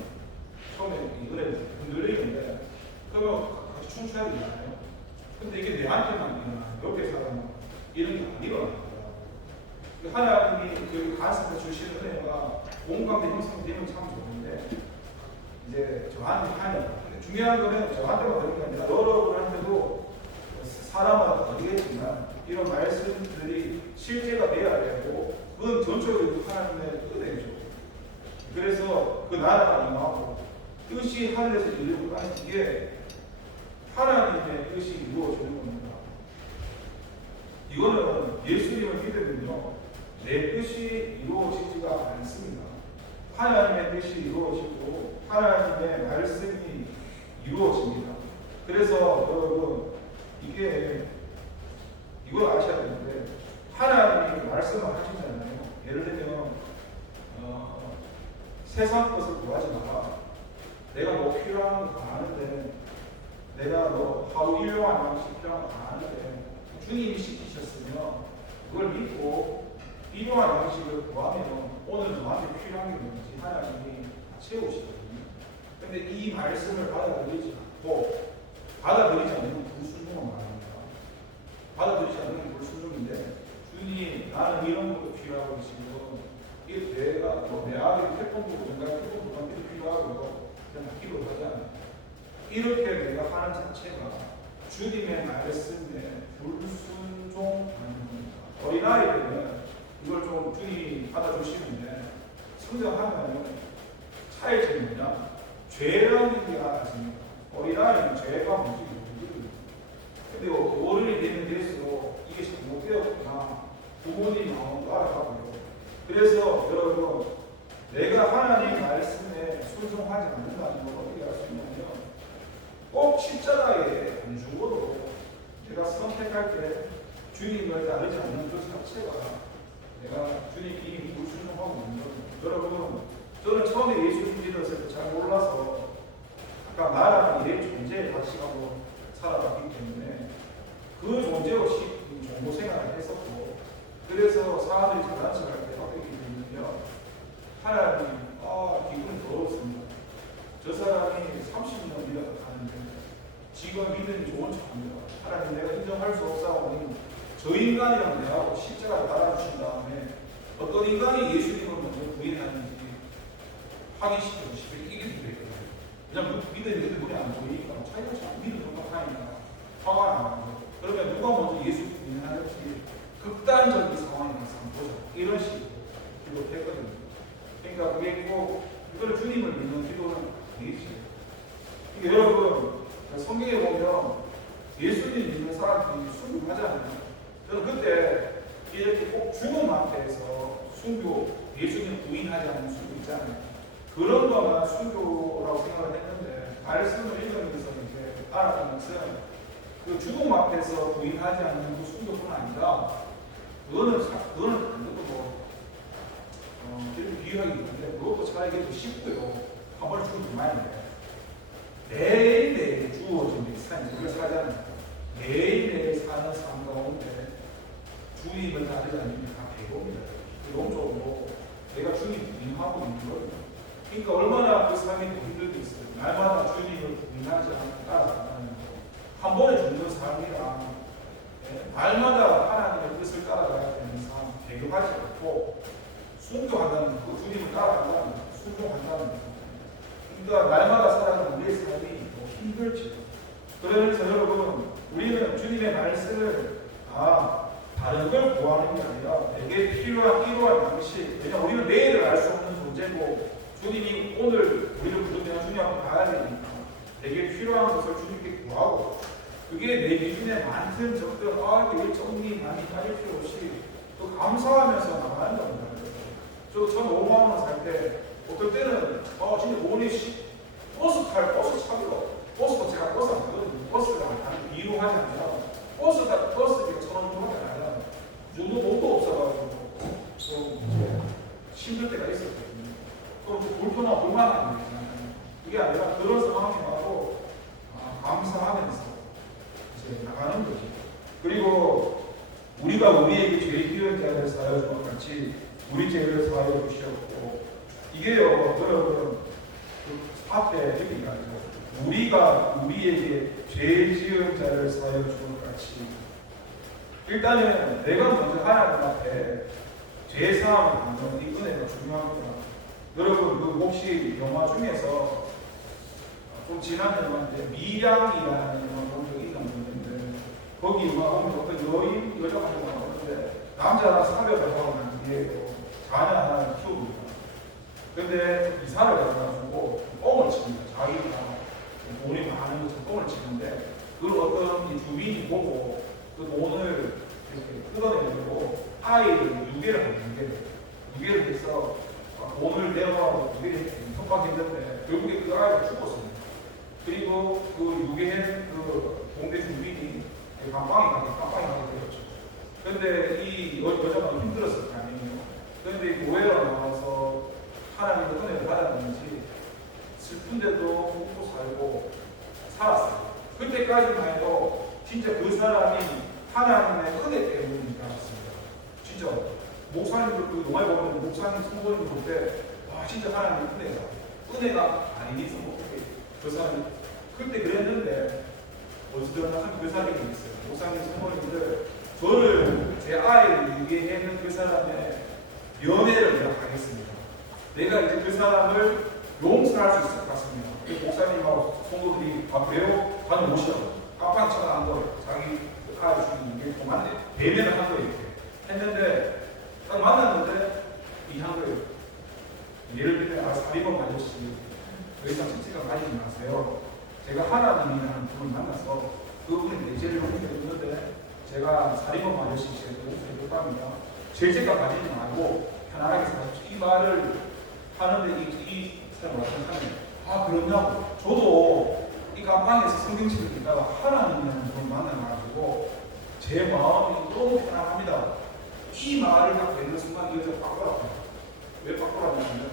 처음에 이거를 흔들리는데 그러면 같이 춤춰야 되잖아요. 근데 이게 내한테만 일어나요. 옆에 사람은 이런 게 안 일어나요. 하나님이 그 가슴에 주시는 은혜가 공감대 형성되면 참 좋은데 이제 저한테 하니 중요한 거는 저한테만 그런 게 아니라 여러분한테도 사람마다 다르겠지만 이런 말씀들이 실제가 돼야 되고 그건 전적으로 하나님의 은혜죠. 그래서 그 나라가 임하고 뜻이 하늘에서 이루어지고 하는 이게 하나님의 뜻이 이루어지는 겁니다. 이거는 예수님을 믿으면요 내 뜻이 이루어지지가 않습니다. 하나님의 뜻이 이루어지고 하나님의 말씀이 이루어집니다. 그래서 여러분 이걸 아셔야 되는데 하나님이 말씀을 하시잖아요. 예를 들면 세상 것을 구하지 마라. 내가 뭐 필요한 거 아는데 내가 뭐 하루 일용할 양식 필요한 거 아는데 주님이 시키셨으면 그걸 믿고 일용할 양식을 구하면 오늘 너한테 필요한 게 뭔지 하나님이 채우시거든요. 근데 이 말씀을 받아들이지 않고 받아들이지 않는 불순종을 말합니다. 받아들이지 않는 불순종인데 주님 나는 이런 것도 필요하고 지금 이게 내가 내 아들이 태권도고 정말 태권도가 필요하고 그냥 기도하지 않아요. 이렇게 내가 하는 자체가 주님의 말씀에 불순종하는 겁니다. 어린아이들은 이걸 좀 주님이 받아주시는데 성장하면 차이점이 뭐냐? 죄라는 게 알아집니다. 어린아이는 죄가 뭔지 모르거든요. 근데 어른이 되면 될수록 이게 잘못되었구나. 부모님 마음도 알아가고요. 그래서 여러분 내가 하나님 말씀에 순종하지 않는다는 걸 어떻게 알 수 있냐면 꼭 십자가에 안 죽어도 내가 선택할 때 주님을 따르지 않는 그 자체가 내가 주님 이미 불순종하고 있는 거예요. 여러분 저는 처음에 예수를 믿었을 때 잘 몰라서 아까 나라는 이런 존재의 가치하고 살아갔기 때문에 그 존재 없이 정보 생활을 했었고 그래서 사람들이 장난질할 때 어떻게 되냐면 하나님 기분이 더럽습니다. 저 사람이 30년 믿어서 가는데 지금 믿음이 좋은 척합니다. 하나님 내가 인정할 수 없사오니 저 인간이랑 내하고 십자가를 달아주신 다음에 어떤 인간이 예수님을 먼저 부인하는지 확인시키고 싶게 이게 되거든요. 그냥 믿음이 눈에 안 보이니까 차이가 잘 믿음을 못하니까 화가 나는 거예요. 그러면 누가 먼저 예수 부인하는지 극단적인 상황이 나서 보자. 이런 식으로 기도했거든요. 그러니까 그게 꼭 이걸 주님을 믿는 기도는 아니지. 여러분 성경에 보면 예수님 믿는 사람들이 순교하잖아요. 저는 그때 이렇게 꼭 죽음 앞에서 순교, 예수님 부인하지 않는 순교 있잖아요. 그런 거만 순교라고 생각을 했는데 말씀을 읽으면서 이제 알았던 것은 그 죽음 앞에서 부인하지 않는 그 순교뿐 아니라 그거는 그것도 이렇게 비유하기 있는데 그것도 차라리 더 쉽고요. 한 번에 죽으면 그만인데 매일매일 주어진 게 그걸 살자는 매일매일 사는 삶 가운데 주님을 따르지 않으면 다 배고입니다. 영적으로 내가 주님 부인하고 있는 거예요. 그러니까 얼마나 그 삶이 힘들게 있어요. 날마다 주님을 부인하지 않고 따라가는 한 번에 죽는 삶이랑 날마다 하나님의 뜻을 따라가야 되는 삶, 배교하지 않고 순종한다는 거, 주님을 따라간다는 거, 순종한다는 거. 그러니까 날마다 살아가는 우리의 삶이 더 힘들죠. 그래서 여러분, 우리는 주님의 말씀을 다른 걸 구하는 게 아니라 내게 필요한 당시, 왜냐하면 우리는 내일을 알 수 없는 존재고 주님이 오늘 우리를 부르면 주님 앞에 가야 되니까 내게 필요한 것을 주님께 구하고 그게 내 기준에 많든 적든 이게 일정리 많이 따질 필요 없이 또 감사하면서 나가는 겁니다. 저는 5만 원 살 때 어떨 때는 진짜 돈이 버스 차기로 버스도 제가 버스 안 타거든요. 버스가 안 비유하지 않아요. 버스가 1,000원 정도밖에 안 하잖아요. 그 정도 돈도 없어가지고 좀 힘들 때가 있었거든요. 그럼 불만한 거예요. 이게 아니라 그런 상황이 와도 감사하면서 이제 나가는 거죠. 그리고 우리가 우리에게 죄 지은 자를 사하여 준 것 같이 우리 죄를 사하여 주시었고 이게요 여러분 그 앞에 이렇게 얘기하죠. 우리가 우리에게 죄 지은 자를 사하여 준 것 같이 일단은 내가 먼저 하나님 앞에 죄 사함을 받는 이 은혜가 중요합니다. 여러분 그 혹시 영화 중에서 좀 지난 영화인데 미량이라는 영화 본 적이 있는데 거기 영화 보면 어떤 여자가 나오는데 남자랑 사별을 하고 난 뒤에 자녀 하나를 키우고 근데 이사를 가가지고 뻥을 칩니다. 자기가 돈이 많은 것처럼 뻥을 치는데 그걸 어떤 주민이 보고 그 돈을 이렇게 뜯어내려고 아이를 유괴를 하는 유괴를 해서 돈을 내고 유괴를 협박했는데 결국에 그 아이가 죽었습니다. 그리고 그 유괴한 그 공대 주민이 깜빵이 가게 되었죠. 근데 이 여자가 힘들었을 거 아니에요. 근데 교회로 나와서 하나님의 은혜를 받았는지 슬픈데도 웃고 살고 살았어요. 그때까지만 해도 진짜 그 사람이 하나님의 은혜 때문인 줄 알았습니다. 진짜 목사님들 그 영화에 보면 목사님 성도님 볼 때 진짜 하나님의 은혜가 아니겠어 어떻게 그 사람이 그때 그랬는데 어찌되나 그 사람이 있어요. 목사님 성도님들 저를 제 아이를 유괴하는 그 사람의 연애를 내가 가겠습니다. 내가 이제 그 사람을 용서할 수 있을 것 같습니다. 그 목사님하고 성도들이 그래요? 나는 못 싫어. 깜빡 쳐다한 거예요. 자기 아이 죽이는 게 그만해. 대면을 한 거예요. 이렇게 했는데 딱 만났는데 이한 거예요. 예를 들면 사리범 아저씨 더 이상 직책을 가지지 마세요. 제가 하나님이라는 분을 만나서 그분의 내재를 용서해줬는데 제가 사리범 아저씨 제가 용서해줬답니다. 죄책감 가지지 말고 편안하게 살아주십시오. 이 말을 하는데 이 사람 어떤 사람이 그러냐고 저도 이 감방에서 성경책을 읽다가 하나님이라는 분을 만나가지고 제 마음이 너무 편안합니다. 이 말을 딱 뱉는 순간 이 여자가 바꾸라고 왜 바꾸라고 하냐면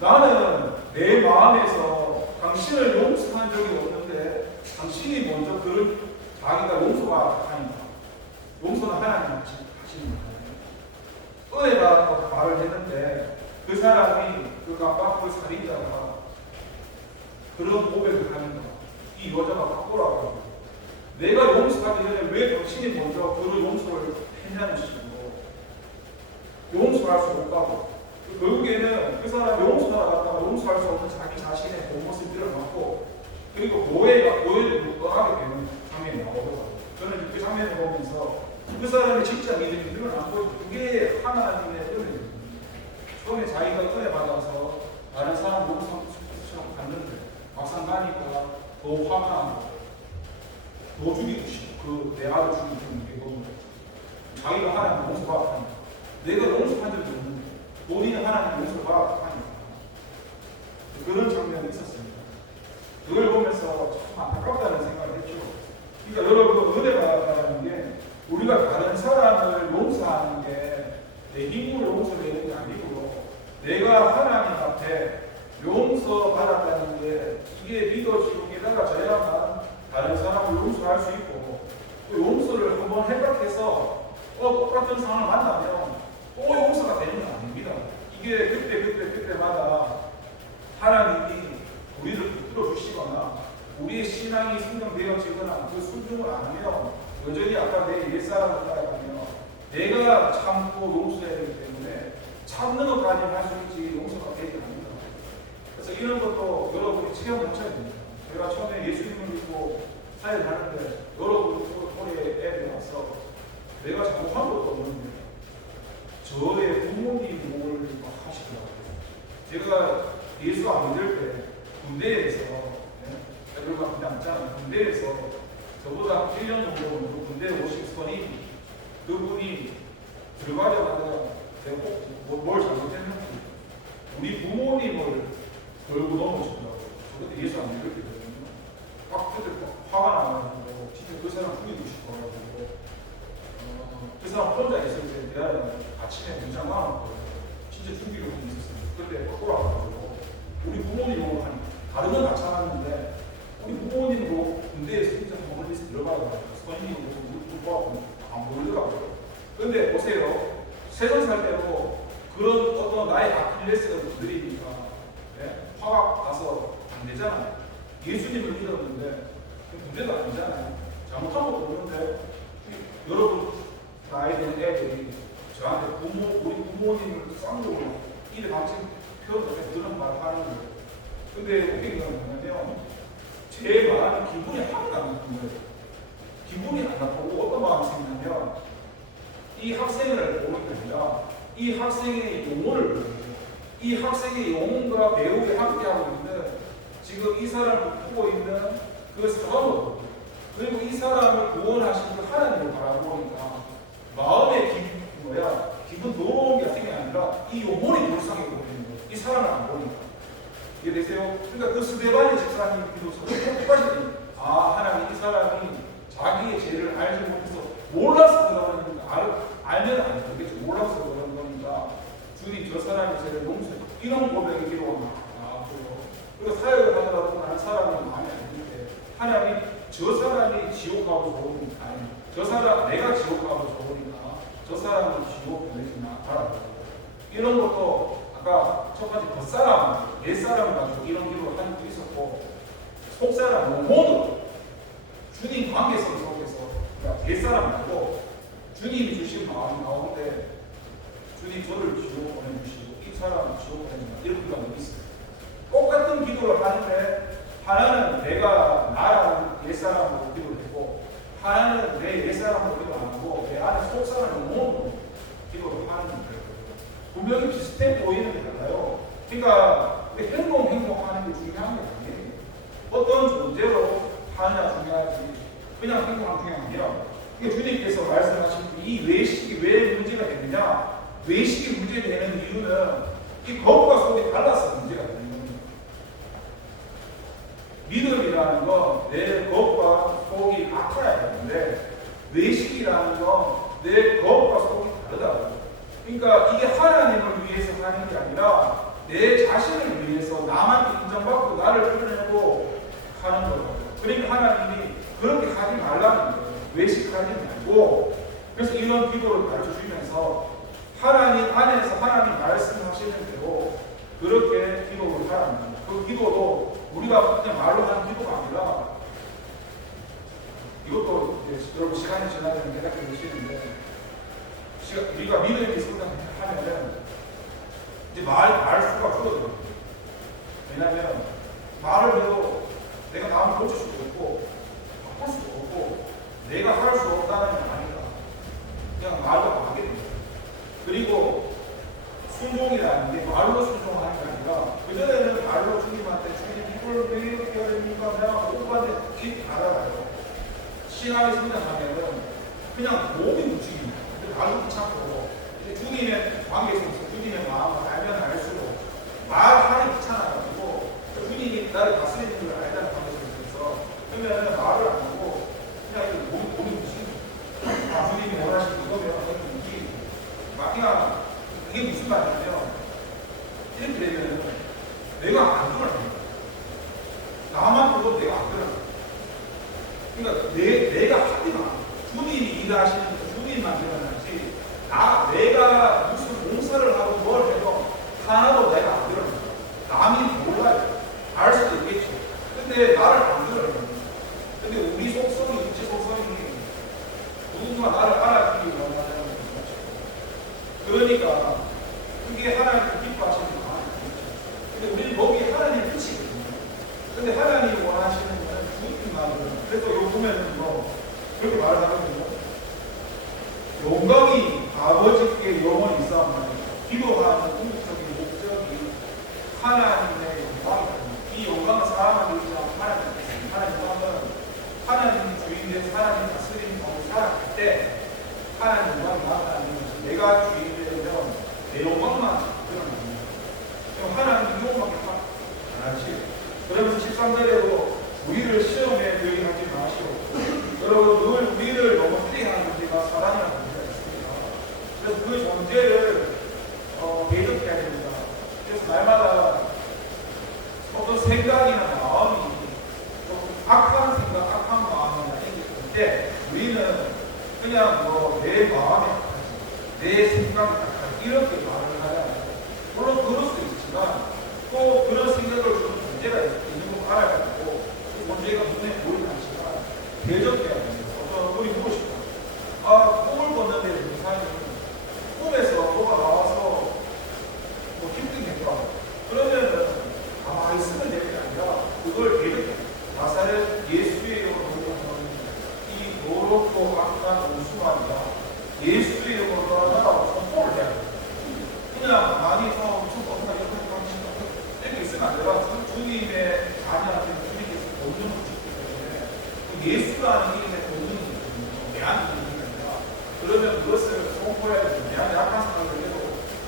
나는 내 마음에서 당신을 용서한 적이 없는데 당신이 먼저 그를 자기가 용서가 하니까 용서는 하나님 하시는 거예요. 은혜 받고 말을 했는데 그 사람이 그 깜빡 그 살인자가 그런 고백을 하는 거야. 이 여자가 바꾸라고 하고 내가 용서하기 전에 왜 당신이 먼저 그를 용서를 했냐는 식으로 용서할 수 없다고 결국에는 그 사람이 용서하다가 용서할 수 없는 자기 자신의 본 모습 드러났고 그리고 교회를 떠나게 되는 장면이 나오더라고요. 저는 그 장면을 보면서 그 사람의 진짜 믿음이 드러나고 그게 하나님의 은혜입니다. 처음에 자기가 은혜 받아서 다른 사람 용서처럼 갔는데 막상 가니까 더 화가 더 죽이고 싶고 내 아들 죽이고 싶은 게 너무 자기가 하나님 용서받았다니까 내가 용서한 적이 없는데 본인은 하나님 용서받았다니까 그런 장면이 있었습니다. 그걸 보면서 참 안타깝다는 생각을 했죠. 그러니까 여러분 은혜가 게 우리가 다른 사람을 용서하는 게 내 힘으로 용서되는 게 아니고 내가 하나님 앞에 용서받았다는 게 이게 믿어지고 깨달아져야만 다른 사람을 용서할 수 있고 또 용서를 한번 생각해서 똑같은 상황을 만나면 또 용서가 되는 게 아닙니다. 이게 그때마다 하나님이 우리를 붙들어 주시거나 우리의 신앙이 성장되어지거나 그 순종을 안 하면 여전히 아까 내 옛사람을 따라가면 내가 참고 용서해야 되기 때문에 참는 것까지는 할 수 있지 용서가 되지 않는다. 그래서 이런 것도 여러분이 체험하셔야 됩니다. 제가 처음에 예수님을 믿고 사회를 하는데 여러분 올해 애들이 와서 내가 잘못한 것도 없는데 저의 부모님 목을 하시더라고요. 제가 예수 안 믿을 때 군대에서 애들과 그냥 있잖아요. 군대에서 저보다 1년 정도 군대에 오신 선임이 그분이 들어가자마자 제가 뭘 잘못했는지 우리 부모님을 걸고 넘어졌다고. 저 그때 예수 안 믿을 때거든요. 막 그때 화가 나가지고 진짜 그 사람 죽이고 싶어가지고 그 사람 혼자 있을 때 내가 아침에 문장 나왔고 진짜 죽이려고 있었어요. 그때 꼬라가지고 우리 부모님하고 다른 건 괜찮았는데 우리 부모님도 군대에서 진짜 멀리서 들어가다가 선임이 물고하고 안 보이더라고요. 근데 보세요. 세상 살 때도 그런 어떤 나의 아킬레스가 느리니까 화가 나서 안 되잖아요. 예수님을 믿었는데 문제가 아니잖아요. 잘못한 것도 없는데 여러분 나이 든 애들이 저한테 우리 부모님을 쌍욕으로 입에 받침 표현을 그런 말 하는 거예요. 근데 웃긴 건 뭐냐면 제 마음이 기분이 하나도 안 나쁜 거예요. 기분이 안 나쁘고 어떤 마음이 생기냐면 이 학생을 보는 게 아니라 이 학생의 영혼을 보는 거예요. 이 학생의 영혼과 배우에 함께하고 있는 지금 이 사람을 보고 있는 그 사람을 그리고 이 사람을 구원하신 그 하나님을 바라보니까 마음의 기분 좋은 게 생각이 아니라 이 영혼이 불쌍해 보이는 거예요. 이 사람을 안 보니까. 이해되세요? 그러니까 그 스데반의 집사님 기도서 하나님 이 사람이 자기의 죄를 알지 못해서 몰라서 그러는 거니까 알면 안 되겠죠. 몰라서 그러는 거니까 주님 저 사람의 죄를 용서해. 이런 고백이 기도가 나왔고요. 그리고 사역을 하느라 보면 사람이 마음에 안 드는데 하나님 저 사람이 지옥 가고 좋으니까 아니 저 사람 내가 지옥 가고 좋으니까 저 사람을 지옥 보내지 말아라. 이런 것도 아까 첫 번째 겉사람, 옛사람을 가지고 이런 기도를 한 적도 있었고 속사람, 모두 주님 관계성 속에서 그러니까 옛사람 말고 주님이 주신 마음이 나오는데 주님 저를 지옥 보내주시고 이 사람을 지옥 보내주시고 이런 기도가 있어요. 똑같은 기도를 하는데 하나는 내가 나라는 옛사람으로 기도를 했고 하나는 내 옛사람으로 기도 안 하고 내 안에 속사람을 모으고 기도를 하는 거예요. 분명히 비슷해 보이는 게 달라요. 그러니까 행동하는 게 중요한 게 아니에요. 어떤 존재로 하느냐 중요하지 그냥 행동하는 게 아니라 주님께서 말씀하신 이 외식이 왜 문제가 되느냐 외식이 문제되는 이유는 이 겉과 속이 달라서 문제가 되는 겁니다. 믿음이라는 건 내 겉과 속이 같아야 되는데 외식이라는 건 내 겉과 속이 다르다고. 그러니까 이게 하나님을 위해서 하는 게 아니라 내 자신을 위해서 남한테 인정받고 나를 드러내고 하는 거예요. 그러니까 하나님이 그렇게 하지 말라는 거예요. 외식하지 말고. 그래서 이런 기도를 가르쳐 주면서 하나님 안에서 하나님 말씀하시는 대로 그렇게 기도를 하라는 거예요. 그 기도도 우리가 그냥 말로 하는 기도가 아니라 이것도 이제 여러분 시간이 지나면 깨닫게 되시는데 우리가 믿음이 성장하면은 이제 말수가 줄어들어요. 왜냐하면 말을 해도 내가 남을 고칠 수도 없고 바꿀 수도 없고 내가 할 수 없다는 게 아니다. 그냥 말로 하게 됩니다. 그리고 순종이라는 게 말로 순종하는 게 아니라 그전에는 말로 주님한테 주님 이걸 왜 이렇게 해야 됩니까? 내가 오빠한테 이 알아가요. 신앙이 성장하면은 그냥 몸이 움직입니다. 말도 귀찮고 주님의 관계에 있어서 주님의 마음을 알면 알수록 말하기 귀찮아가지고 주님이 나를 다스리는 걸 알다는 그러면 말을 안 하고 그냥 이렇게 몸이 무슨 주님이 원하시는 이거면 이게 그냥 이게 무슨 말이냐면 이렇게 되면 내가 안 들어갑니다. 나만 보고 내가 안 들어갑니다. 그러니까 내가 하지만 주님이 일하시는 주님만 일어나지 내가 무슨 공사를 하고 뭘 해도 하나도 내가 안 들어갑니다. 남이 몰라요. 알 수도 있겠죠. 근데 나를 안 들어요. 근데 우리 속성이 육체 속성이 누군가 나를 알아주기 원하는 거죠. 그러니까 그게 하나님 기뻐하시는 마음이죠. 근데 우리는 거기에 하나님 뜻이거든요. 근데 하나님이 원하시는 것은 주님만으로. 그래서 요 보면은 그렇게 말을 하거든요. 영광이 아버지께 영원히 있사옵나니 기도하는 궁극적인 목적이 하나님의 영광이다. 이 영광은 사람을 이루지 않고 하나님 영광은 하나님 주인된 하나님 다스리는 가운데 살아갈 때 하나님 영광이 나타나는 것이 내가 주인 되면 내 영광만 드러납니다. 그럼 하나님 영광밖에 안 하지. 그러면서 13절에도 우리를 시험에 들게 하지 마시오. 여러분 늘 우리를 너무 플레이하는 문제가 사단이라는 문제가 있습니다. 그래서 그 존재를 대적해야 됩니다. 그래서 날마다 어떤 생각이나 마음이 악한 생각, 악한 마음이나 생길 때 우리는 그냥 내 마음이 악하지, 내 생각이 악하지 이렇게 말을 하지 않아요. 물론 그럴 수 있지만 또 그런 생각을 주는 문제가 있는 걸 알아가지고 그 문제가 눈에 보이지 않지만 대적해야 됩니다. 어떤 분이 물으시고 꿈을 꿨는데 무사히 꿈에서 뭐가 나와서 힘들겠다. 그러면은 가만히 있으면 되는 게 아니라 그걸 대적해. 나사렛 예수의 이름으로 하는 이 더럽고 악한 원수가 예수의 이름으로 떠나라고 선포를 해야 돼요. 그냥 많이 무슨 어떤 이렇게 있으면 안 되라. 주님의 자녀한테 주님께서 권능을 주시기 때문에 예수라는 이름의 권능이 있거든요. 내한 이름이 아니라. 그러면 그것을 선포해야 돼요. 내한 약한 사람을 해도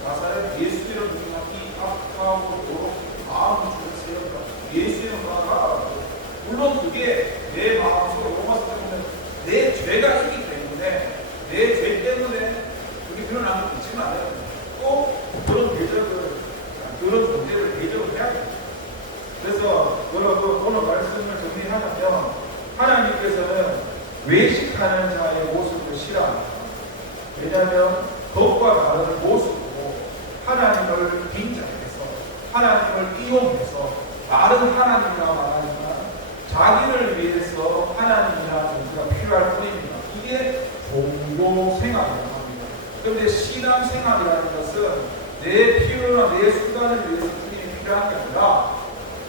나사렛 예수 이름으로 이 악하고 더럽고 마음을 주는 세력과 예수 이름으로 떠나라고. 물론 그게 내 마음속에 로마서 보면 내 죄가 있기 때문에 내 죄 때문에 그게 드러나는 게 있지만 꼭 그런 대적을 그런 존재를 대적을 해야 됩니다. 그래서 여러분 오늘 말씀을 정리하자면 하나님께서는 외식하는 자의 모습을 싫어합니다. 왜냐하면 덕과 다른 모습으로 하나님을 빙자해서 하나님을 이용해서 다른 하나님이라 말하지만 자기를 위해서 하나님이라는 존재가 필요할 뿐입니다. 이게 종교 생활이라고 합니다. 그런데 신앙 생활이라는 것은 내 필요나 내 수단을 위해서 주님이 필요한 게 아니라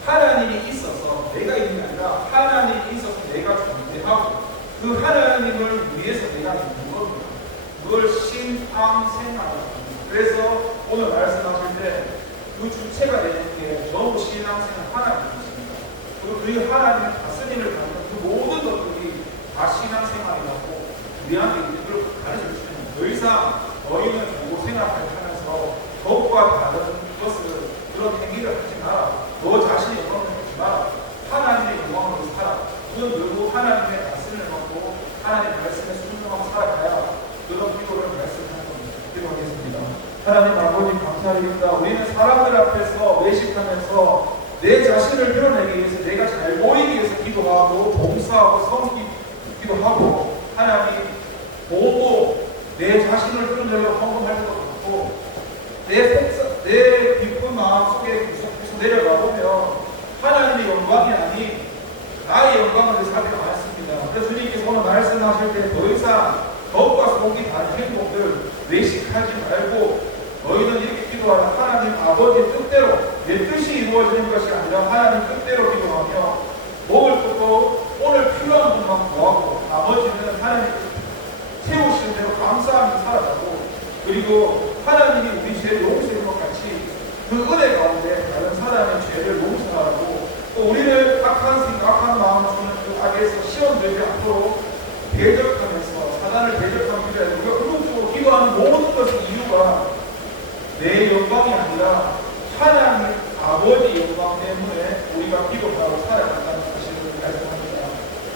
하나님이 있어서 내가 있는 게 아니라 하나님이 있어서 내가 존재하고 그 하나님을 위해서 내가 있는 겁니다. 그걸 신앙 생활이라고 합니다. 그래서 오늘 말씀하실 때 그 주체가 되는 게 전부 신앙 생활 하나님이십니다. 그리고 그 하나님의 다스림을 받는 그 모든 것들이 다 신앙생활이라고 우리한테 그걸 가르쳐 주시는 더 이상 너희는 보고 생활을 하면서 덕과 다른 것을 그런 행위를 하지 마라. 너 자신의 영광을 하지 마라. 하나님의 영광으로 살아. 그건 결국 하나님의 말씀을 받고 하나님의 말씀에 순종하고 살아가야 그런 기도를 말씀하는 겁니다. 기도하겠습니다. 하나님 아버지 감사드립니다. 우리는 사람들 앞에서 외식하면서 내 자신을 드러내기 위해서 내가 잘 보이기 위해서 기도하고 봉사하고 섬기기도 하고 하나님 보고 내 자신을 드러내려고 헌금할 것도 같고 내 깊은 마음속에 구석구석 내려가 보면 하나님의 영광이 아닌 나의 영광을 살게 많습니다. 그래서 주님께서 오늘 말씀하실 때 더 이상 덕과 속이 다른 행동들 외식하지 말고 너희는 이렇게 기도하라. 하나님 아버지의 뜻대로 내 뜻이 이루어지는 것이 아니라 하나님 뜻대로 기도하며 먹을 것도 오늘 필요한 것만 구하고 나머지는 하나님 채우시는 대로 감사하며 살아가고 그리고 하나님이 우리 죄를 용서해주는 것 같이 그 은혜 가운데 다른 사람의 죄를 용서하라고 또 우리를 악한 생각, 악한 마음을 주는 그 악에서 시험되지 않도록 대적하면서 사단을 대적하는 기도해야 되고 우리가 궁극적으로 기도하는 모든 것의 이유가 내 영광이 아니라 하나님 아버지 영광 때문에 우리가 기도하고 살아간다는 사실을 말씀합니다.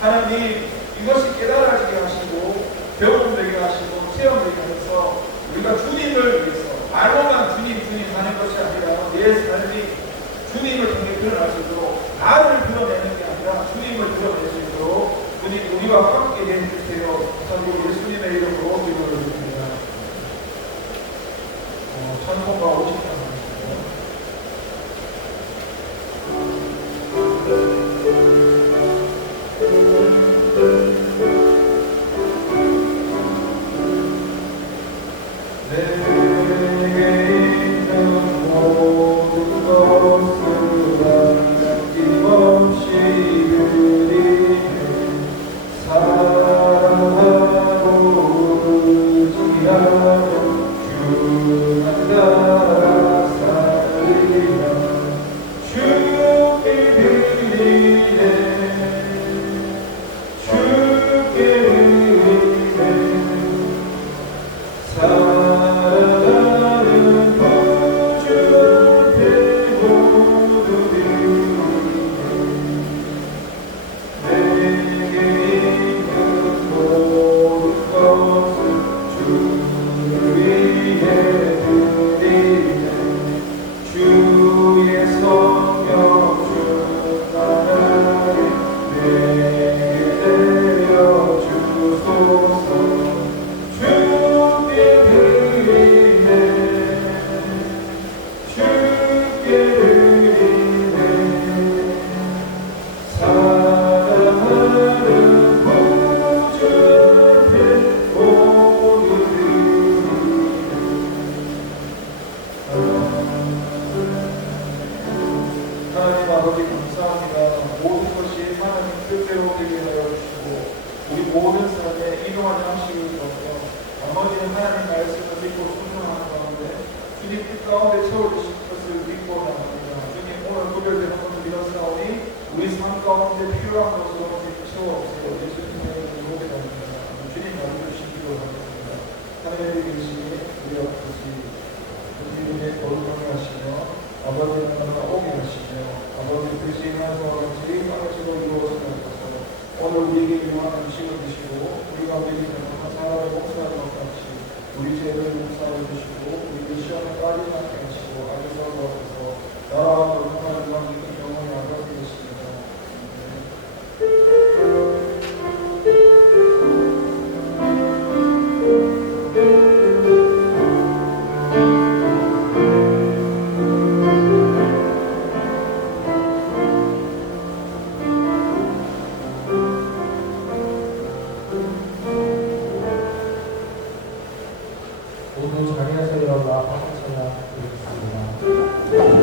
하나님 이것이 깨달아지게 하시고 경험되게 하시고 체험되게 하셔서 우리가 주님을 위해서 말로만 주님 주님 하는 것이 아니라 내 삶이 주님을 통해 드러날 수 있도록 나를 드러내는 게 아니라 주님을 드러낼 수 있도록 주님 우리와 함께 해주세요. 그리고 예수님의 이름으로 기도를 드립니다. 찬송가 50장 모두 자리에서 일어나 박수 찬양 드리겠습니다.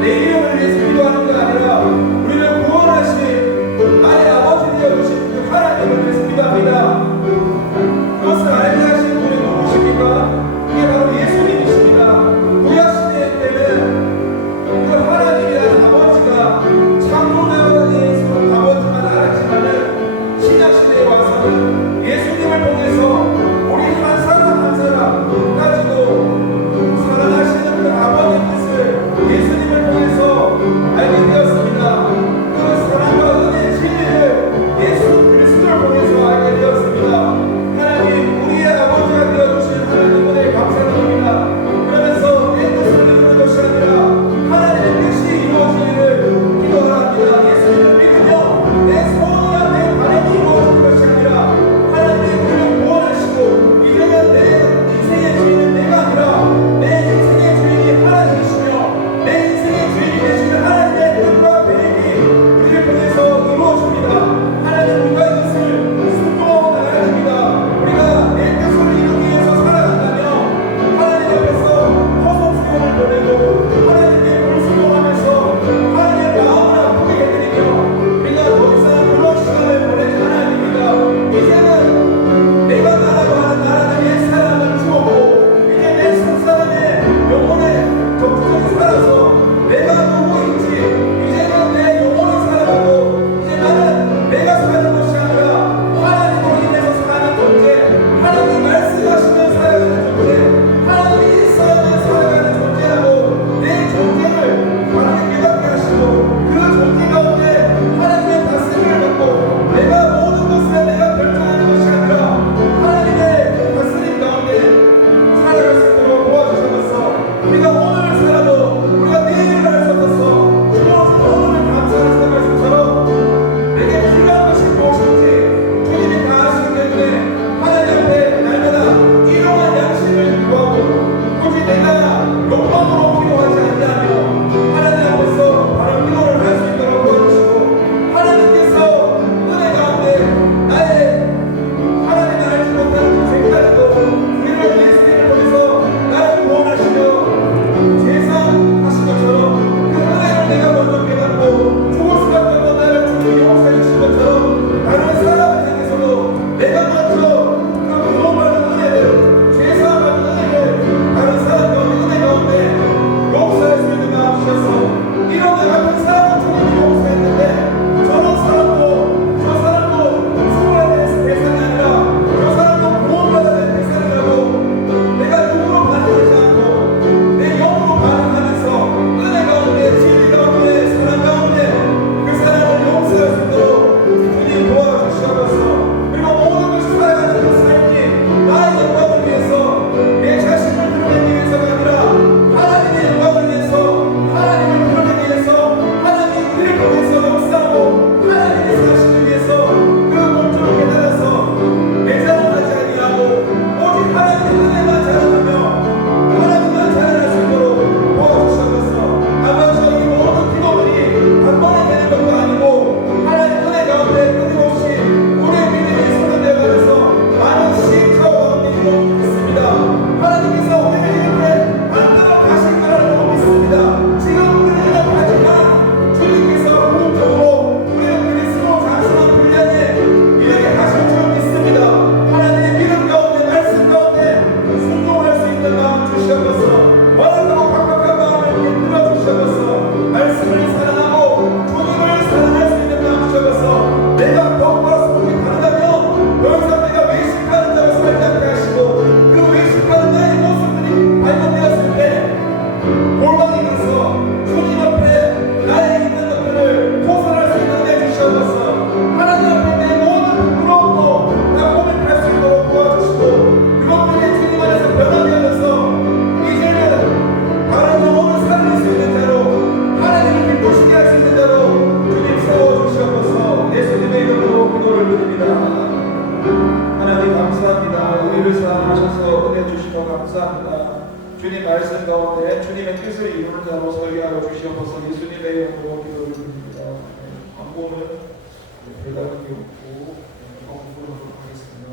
내 이름을 위해서 기도하는 게 아니라 우리를 구원하신 나의 하셔서 은혜 주시고 감사합니다. 주님 말씀 가운데 주님의 뜻을 이루는 자로 설계하여 주시옵소서. 예수님의 이름으로 기도드립니다. 광고는 배달이 없고 광고를 하겠습니다.